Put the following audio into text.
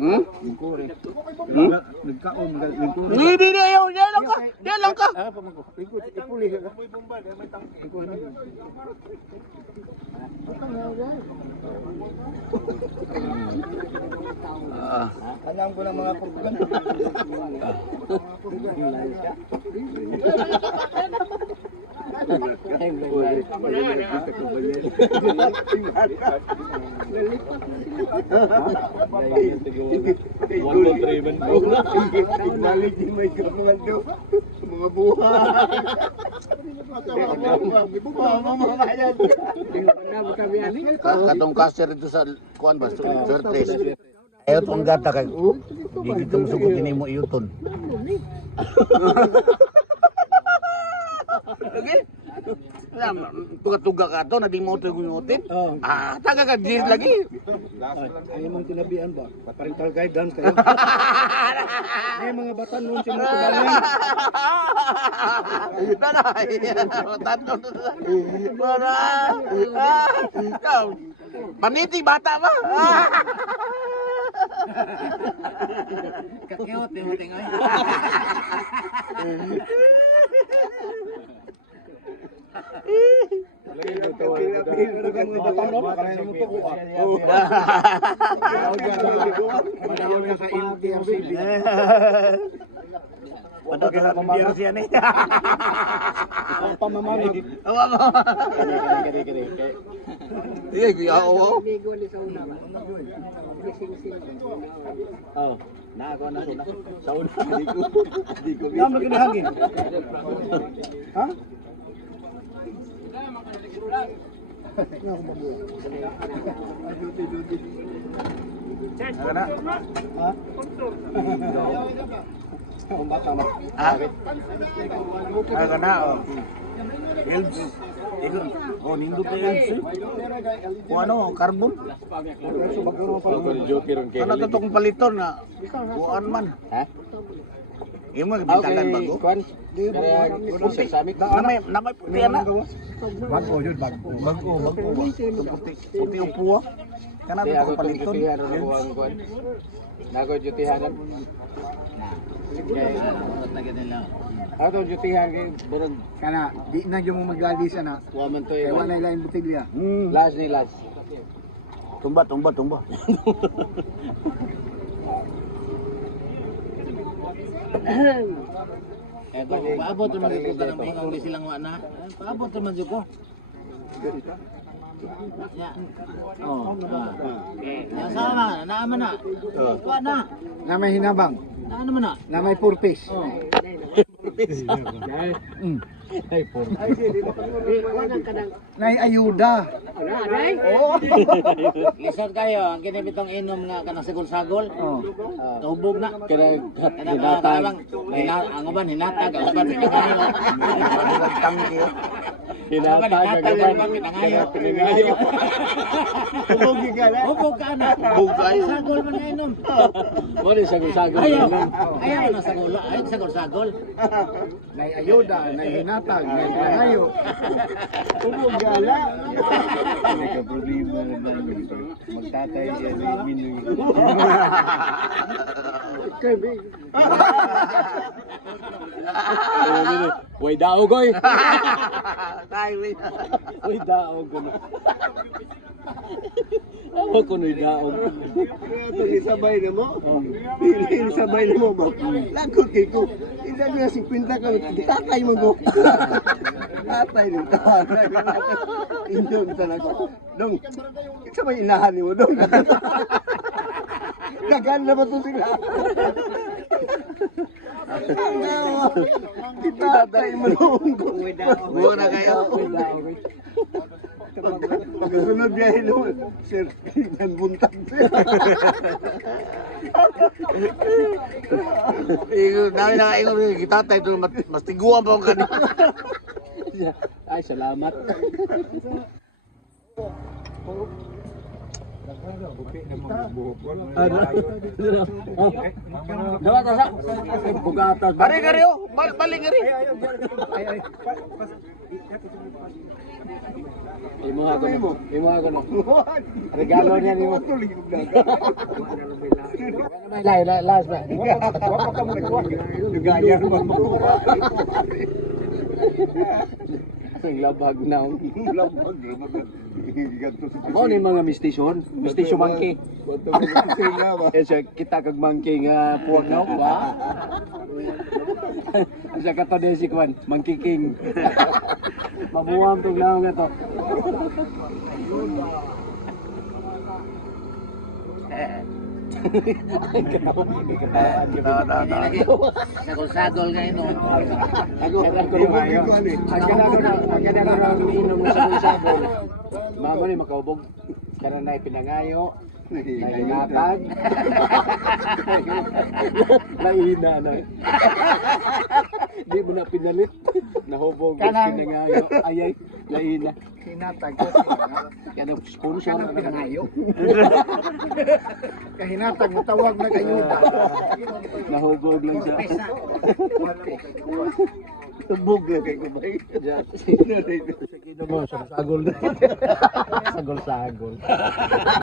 Lingkuri. Nagkaon lingkuri. Hindi ayaw. Diyan lang ka. Ah, pamangko. Lingkuri ipuli ka. Lingkuri. Alam ko ng mga kurban. Mga buhay. Katong caster ito sa kuan ba? Surtres. Ayaw tong gata kay di kita musugot ini mo iyuton. Okay? Tuga-tuga ka to, na di mo ito gunutin. Taga ka din lagi. Ayaw mong tinabihan ba? Parental guidance kayo. May mga batan nun sinutubanan. Paniti bata ba? Kakiyot, yung tingay. Padot ka sa pamamagitan siya ni. Pamamamag. Iya, kuya oo. Oh, na ako na sa una. Di ko. Tama kinahangin. Ha? Kana? Ha? Ang bata na. Ah? Kana oh. Elves. Ikaw, oh nindot na elves. O ano, carbon? Ano to tong paliton na? Kuan man. Ha? Imo gibitagan bago? Kuan. Namay puti na. Bago yun, bago. Bago. Puti upo. Kana to tong paliton. Nago jutihanan. Ato jutihan kay burog kana di na gyud mo maglalis ana. Wa man to eh. Wala lain butilya. Last ni last. Tumba. Eto, paabot naman dito ka ng mga uli silang wana. Paabot naman dito ko. Ya. Oh. Ya sama, naama na. Kuha na. Na may hinabang, Naan naman na. na may purpose. Oh. Nay ayuda. Oh. Lisod kayo, ang kinibitong inom nga kanang sagol-sagol. Oh. Tubog na. Kinatag. Ang uban hinatag, ang uban pinangayo. Tangki. Hinatag, ang uban pinangayo. Tubog gigala. Tubog ka na. Bugay. Sagol man na inom. Wala sagol-sagol. Ayaw na sagol. Ayaw sagol-sagol. Nay ayuda, nay hinatag, nay pinangayo. Tubog gala. Nagka-problema naman magtatay siya sa minoy. Kami. Way daog oy. Tayo. Way daog ko. Ako ko noy daog. Isabay na mo. Isabay na mo ba? Lago kiko. Isa nga 50 ka gitatay mo go. Tatay din ta. Indong talaga. Dong. Isa may inahan mo dong. Dagan na ba to sila? Tatay mo dong. Buo na kayo. Pagkasunod biyahe naman, sir, ng buntag. Dami na kayo gitatay to mas tiguan pa ako kanina. Ay, salamat. Dawa ta sa bugatas. Balik ka rin, balik ka rin. Imuha ko Ano mo? no. Imuha ko no. Regalo niya ni mo. Tuloy yung Last ba? Wapa ka mo nagkuha. Gaya naman mo. Ang labag na. Labag. Ganto sa Mo ni mga mistisyon, mistisyon monkey. Eh siya kita kag monkey nga puwag na ba? Siya kato din si Kwan, monkey king. Mabuwam tong laong nga to. Sagol-sagol nga ino. Ako lumayo. Ang ganda ko ng inom mo sa sabol. Mama ni makaubog. Karan na ipinangayo. Nainatag. Laina na. Di mo na pinalit. Nahubog. Pinangayo. Ayay. Laina. Hinatag. Kaya sponsor na Pinangayo. Kahinatag mo tawag na kayuda. Nahubog lang siya. Tubog na kay kumay. Sagol na. Sagol-sagol.